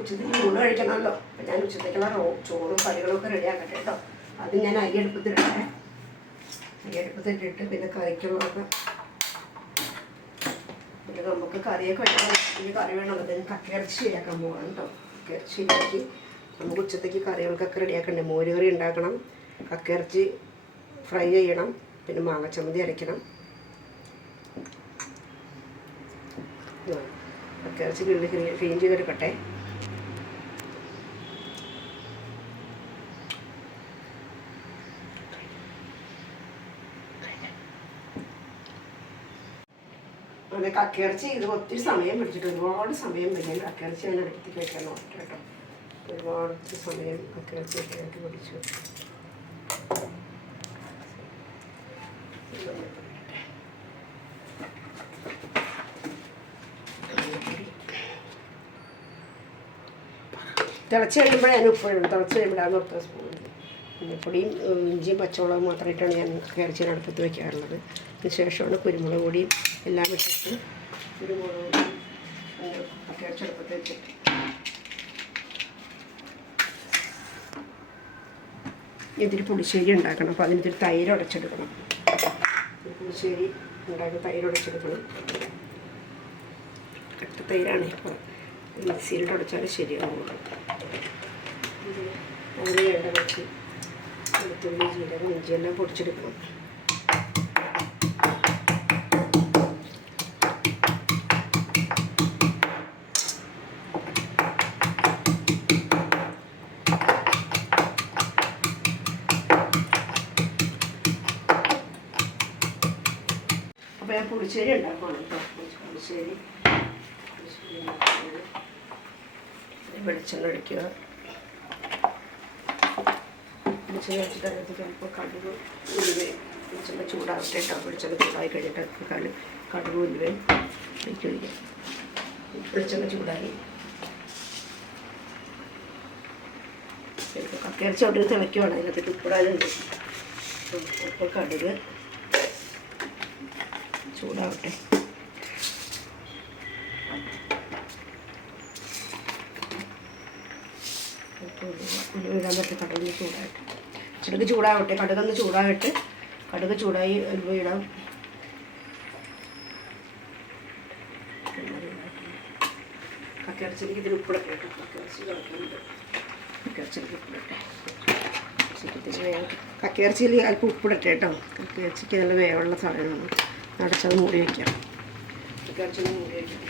ഉച്ചത്തേക്ക് ചൂട് കഴിക്കണമല്ലോ. അപ്പം ഞാൻ ഉച്ചത്തേക്കുള്ള റോ ചോറും കറികളൊക്കെ റെഡിയാക്കട്ടെ കേട്ടോ. അത് ഞാൻ അരി അടുപ്പത്തിടട്ടെ അരി അടുപ്പത്തിട്ടിട്ട് പിന്നെ കറിക്കുള്ളതൊക്കെ പിന്നെ നമുക്ക് കറിയൊക്കെ വെക്കണം. കറി വേണമല്ലോ പിന്നെ കക്കിറച്ചി ശരിയാക്കാൻ പോകണം കേട്ടോ. കക്കിറച്ചി ശരിയാക്കി നമുക്ക് ഉച്ചത്തേക്ക് കറികൾക്കൊക്കെ റെഡിയാക്കണ്ടേ മോര് കറി ഉണ്ടാക്കണം. കക്കിറച്ചി ഫ്രൈ ചെയ്യണം. പിന്നെ മാങ്ങച്ചമ്മന്തി അരയ്ക്കണം. കക്കിറച്ചി ക്ലീൻ ക്ലീൻ ചെയ്തെടുക്കട്ടെ. അതെ കക്കിറച്ചി ഇത് ഒത്തിരി സമയം പിടിച്ചിട്ട് ഒരുപാട് സമയം പിന്നെ കക്കിറച്ചി ഞാൻ അടുപ്പത്തേക്ക് വെക്കാൻ നോക്കട്ടെ കേട്ടോ. ഒരുപാട് സമയം കക്കിറച്ചി വെക്കാനായിട്ട് പിടിച്ചു. തിളച്ച് കഴിയുമ്പോഴേ ഞാൻ ഉപ്പ് ഇടും തിളച്ച് കഴിയുമ്പോഴാണ് ഒത്ത സ്പൂൺ മഞ്ഞപ്പൊടിയും ഇഞ്ചിയും പച്ചമുളകും മാത്രമായിട്ടാണ് ഞാൻ കയറിച്ചാൻ അടുപ്പത്ത് വയ്ക്കാറുള്ളത് അതിനുശേഷമാണ് കുരുമുളക് പൊടിയും എല്ലാം ഇട്ടിട്ട് കുരുമുളക് കയറിച്ച് അടുപ്പത്ത് വെച്ചിട്ട്. ഇതിൽ പുളിശ്ശേരി ഉണ്ടാക്കണം. അപ്പോൾ അതിനൊരു തൈര് ഉടച്ചെടുക്കണം. പുളിശ്ശേരി ഉണ്ടാക്കി തൈര് ഉടച്ചെടുക്കണം. കട്ട തൈരാണ് ഇപ്പോൾ മിക്സിയിലിട്ട് ഉടച്ചാൽ ശരിയാവുള്ളൂ. അതിന് വേണ്ട വെളുത്തുള്ളി ജീരകം ഇഞ്ചിയെല്ലാം പൊടിച്ചെടുക്കണം അപ്പോൾ ഞാൻ പുളിശ്ശേരി ഉണ്ടാക്കുകയാണ് കേട്ടോ പുളിശ്ശേരി. വെളിച്ചെണ്ണ ഒഴിക്കുക. വെച്ചിട്ട് അതിനകത്ത് ചിലപ്പോൾ കടുക് ഉലുവയും വെളിച്ചെണ്ണ ചൂടാവട്ടെ കേട്ടോ. വെളിച്ചെണ്ണ ചൂടായി കഴിഞ്ഞിട്ട് കടു കടുക് ഉലുവയും അതിലേക്ക് ഒഴിക്കാം. വെളിച്ചെണ്ണ ചൂടായി. ചിലപ്പോൾ കക്കയിറച്ചി അവിടെ തിളയ്ക്കുവാണ്. അതിനകത്ത് ഉപ്പിടാനുണ്ട് അപ്പോൾ കടുക് ചൂടാവട്ടെ. ഉലുവ ഇടാൻ പറ്റും കടുക് ചൂടായിട്ട്. കടുക് ചൂടാവട്ടെ. കടുകൊന്ന് ചൂടാവട്ടെ കടുക് ചൂടായി ഇടാം കക്കയിറച്ചിയിൽ അല്പം ഉപ്പിടട്ടെ കേട്ടോ. കക്കയിറച്ചിക്ക് നല്ല വേവുള്ള സാധനമാണ്. അടച്ചത് മൂടി വയ്ക്കാം കക്കയിറച്ചി മൂടി വയ്ക്കാം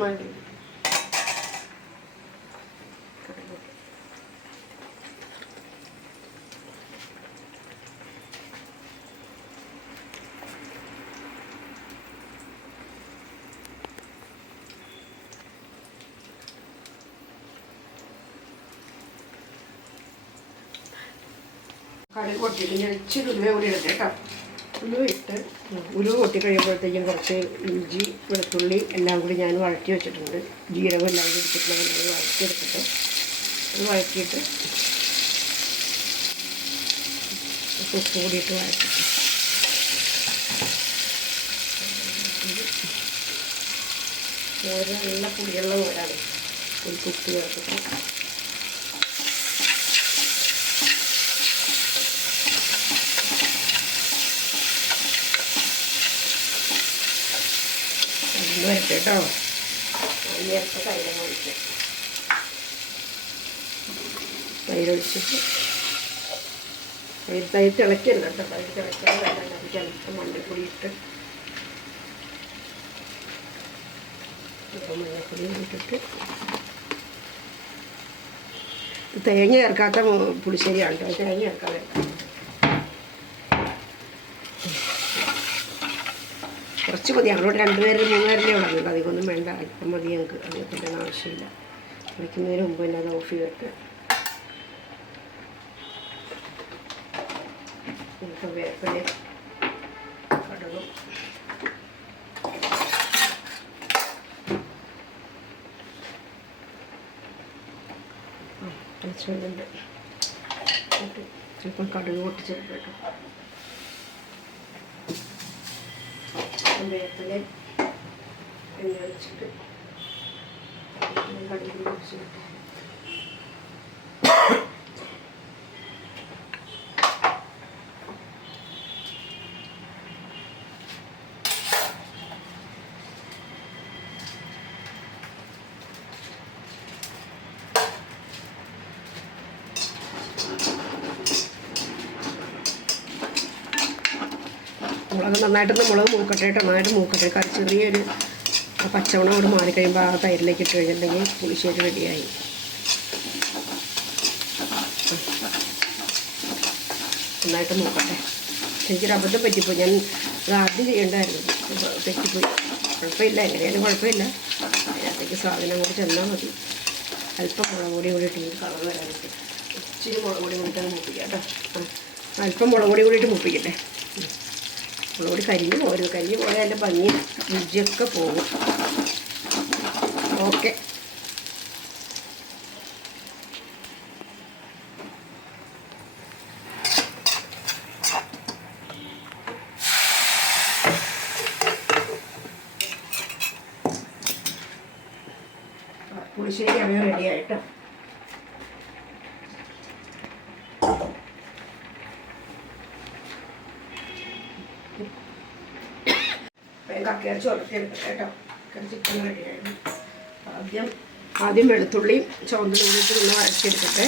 മതി കടുക് പൊട്ടിയിട്ട് ഞാൻ ഇച്ചിരി ഉലുവ കൂടി ഇടട്ടെ കേട്ടോ. ഉലുവ ഇട്ട് ഉലുവ പൊട്ടി കഴിയുമ്പോഴത്തേക്കും കുറച്ച് ഇഞ്ചി വെളുത്തുള്ളി എല്ലാം കൂടി ഞാൻ വഴറ്റി വെച്ചിട്ടുണ്ട്. ജീരകം എല്ലാം കൂടി എടുത്തിട്ടുള്ള ഞാൻ വഴറ്റി എടുത്തിട്ട് അത് വഴറ്റിയിട്ട് ഉപ്പ് കൂടിയിട്ട് വഴറ്റിട്ട് ഓരോ നല്ല പുളിയുള്ള മോരാണ്. ഒരു കുത്തി ചേർത്തിട്ട് കേട്ടോ. നേരത്തെ തൈരം തൈര് തിളയ്ക്കരുത് കേട്ടോ. തൈര് തിളയ്ക്കാൻ വേണ്ട ഇട്ട് മഞ്ഞൾപ്പൊടി തേങ്ങ ചേർക്കാത്ത പുളിശ്ശേരിയാണ് കേട്ടോ. തേങ്ങ ചേർക്കാൻ വേണ്ട. കുറച്ച് മതി. ഞങ്ങളോട് രണ്ടുപേരും മൂന്ന് പേരല്ലേ ഉള്ളൂ അധികമൊന്നും വേണ്ട. അല്പം മതി ഞങ്ങൾക്ക്. അതിനെപ്പറ്റി ആവശ്യമില്ല. വയ്ക്കുന്നതിന് മുമ്പ് തന്നെ അത് ഓഫ് ചെയ്തിട്ട്. നമുക്ക് വേപ്പില കടുകും. ചിലപ്പം കടുക് പൊട്ടിച്ചെടുക്കും കേട്ടോ വേപ്പില എണ്ണ ഒഴിച്ചിട്ട് മുളക് നന്നായിട്ടൊന്ന് മുളക് മൂക്കട്ടെ കേട്ടോ നന്നായിട്ട് മൂക്കട്ടെ കറി ചെറിയൊരു പച്ചവണം അവിടെ മാറിക്കഴിയുമ്പോൾ ആ തൈരിലേക്ക് ഇട്ട് കഴിഞ്ഞിട്ടുണ്ടെങ്കിൽ പുളിശ്ശേരി റെഡിയായി. നന്നായിട്ട് നോക്കട്ടെ എനിക്കൊരു അബദ്ധം പറ്റിപ്പോയി. ഞാൻ അത് ആദ്യം ചെയ്യേണ്ടായിരുന്നു. പറ്റിപ്പോയി. കുഴപ്പമില്ല എങ്ങനെയാലും കുഴപ്പമില്ല. അതിനകത്തേക്ക് സാധനം കൂടി ചെന്നാൽ മതി. അല്പം മുളക് പൊടി കൂടി ഇട്ട് കളർ വരാനായിട്ട് ഇച്ചിരി മുളക് പൊടി കൂടിയിട്ട് മുപ്പിക്കാം കേട്ടോ. അല്പം മുളക് പൊടി കൂടിയിട്ട് മുപ്പിക്കട്ടെ. ഓരോ കരിഞ്ഞ് പോരുത് കരിഞ്ഞ് പോയാൽ അതിന്റെ ഭംഗി രുചിയൊക്കെ പോകും. ഓക്കെ. പുളിശ്ശേരി അങ്ങനെ റെഡി കക്കയരച്ച് ഉടക്കിയെടുക്കട്ടെ കേട്ടോ. ചിക്കൻ റെഡിയായിരുന്നു ആദ്യം ആദ്യം വെളുത്തുള്ളിയും ചുവന്തലും കൂടിയിട്ട് ഒന്ന് വരച്ചെടുക്കട്ടെ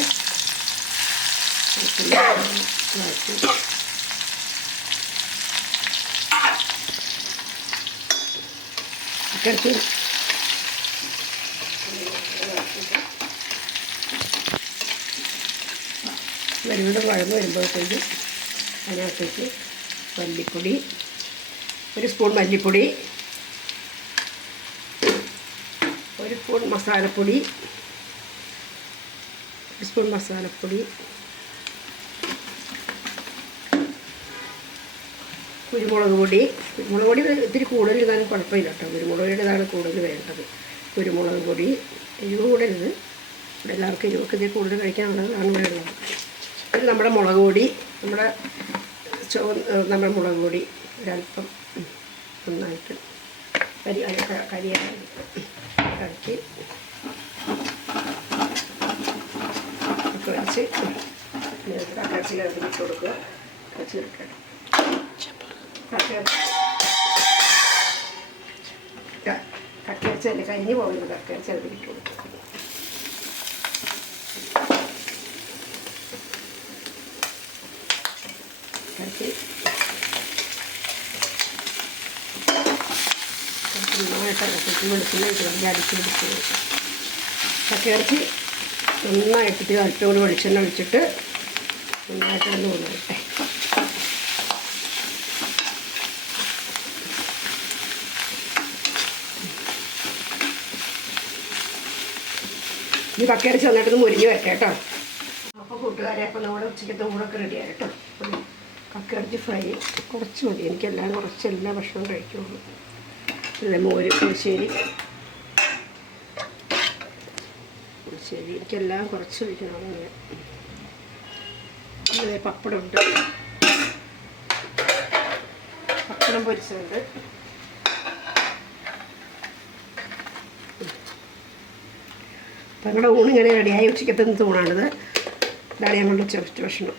വഴറ്റി. കക്കയരച്ച് വരുമ്പോഴത്തേക്ക് അതിനകത്തേക്ക് മല്ലിപ്പൊടി ഒരു സ്പൂൺ മല്ലിപ്പൊടി ഒരു സ്പൂൺ മസാലപ്പൊടി ഒരു സ്പൂൺ മസാലപ്പൊടി കുരുമുളക് പൊടി. കുരുമുളക് പൊടി ഇത്തിരി കൂടുതൽ ഇതാണ് കുഴപ്പമില്ല കേട്ടോ. കുരുമുളക് പൊടിയുടെ ഇതാണ് കൂടുതൽ വേണ്ടത്. കുരുമുളക് പൊടി എരിവ് കൂടരുത്. ഇവിടെ എല്ലാവർക്കും എരിവൊക്കെ ഇതിൽ കൂടുതൽ കഴിക്കാനുള്ളതാണ് ഉള്ളത് ഇത് നമ്മുടെ മുളക് പൊടി നമ്മുടെ ചോ നമ്മൾ മുളക് പൊടി ഒരല്പം നന്നായിട്ട് കരി അത് ക- കരിയായി ഇറക്കി വെച്ച് കക്കച്ചിലേക്ക് ഇട്ട് കൊടുക്കുക. കച്ചി എടുക്കണം കക്കയച്ചല്ലേ കരിഞ്ഞു പോകുന്നത് ഇട്ട് കൊടുക്കുക ഇറക്കി ഇറക്കി വെളുത്തുള്ളി ഇട്ട് അടിച്ച് പിടിച്ച് ചക്ക ഇറച്ചി നന്നായിട്ടിട്ട് അല്പം വെളിച്ചെണ്ണ ഒഴിച്ചിട്ട് നന്നായിട്ട് ഒന്ന് കൊണ്ടുവരട്ടെ ഈ കക്കയരച്ച് നന്നായിട്ടൊന്ന് മുരിഞ്ഞ് വരട്ടെ കേട്ടോ. അപ്പോൾ കൂട്ടുകാരെ അപ്പോൾ നമ്മുടെ ഉച്ചയ്ക്കത്തെ ഊണൊക്കെ റെഡിയായി കേട്ടോ. കക്കയിറച്ചി ഫ്രൈ കുറച്ച് മതി. എനിക്കെല്ലാം കുറച്ച് എല്ലാ ഭക്ഷണവും കഴിക്കുള്ളൂ. പിന്നെ മോര് പുളിശ്ശേരി. പുളിശ്ശേരി. എനിക്കെല്ലാം കുറച്ച് കഴിക്കണം അങ്ങനെ പപ്പടം പപ്പടമുണ്ട്. പപ്പടം പൊരിച്ചുണ്ട് അപ്പം ഞങ്ങളുടെ ഊണിങ്ങനെ റെഡിയായി ഉച്ചയ്ക്കത്തെ ഊണാണിത് ഇതാണ് ഞങ്ങളുടെ ഉച്ച ഭക്ഷണം.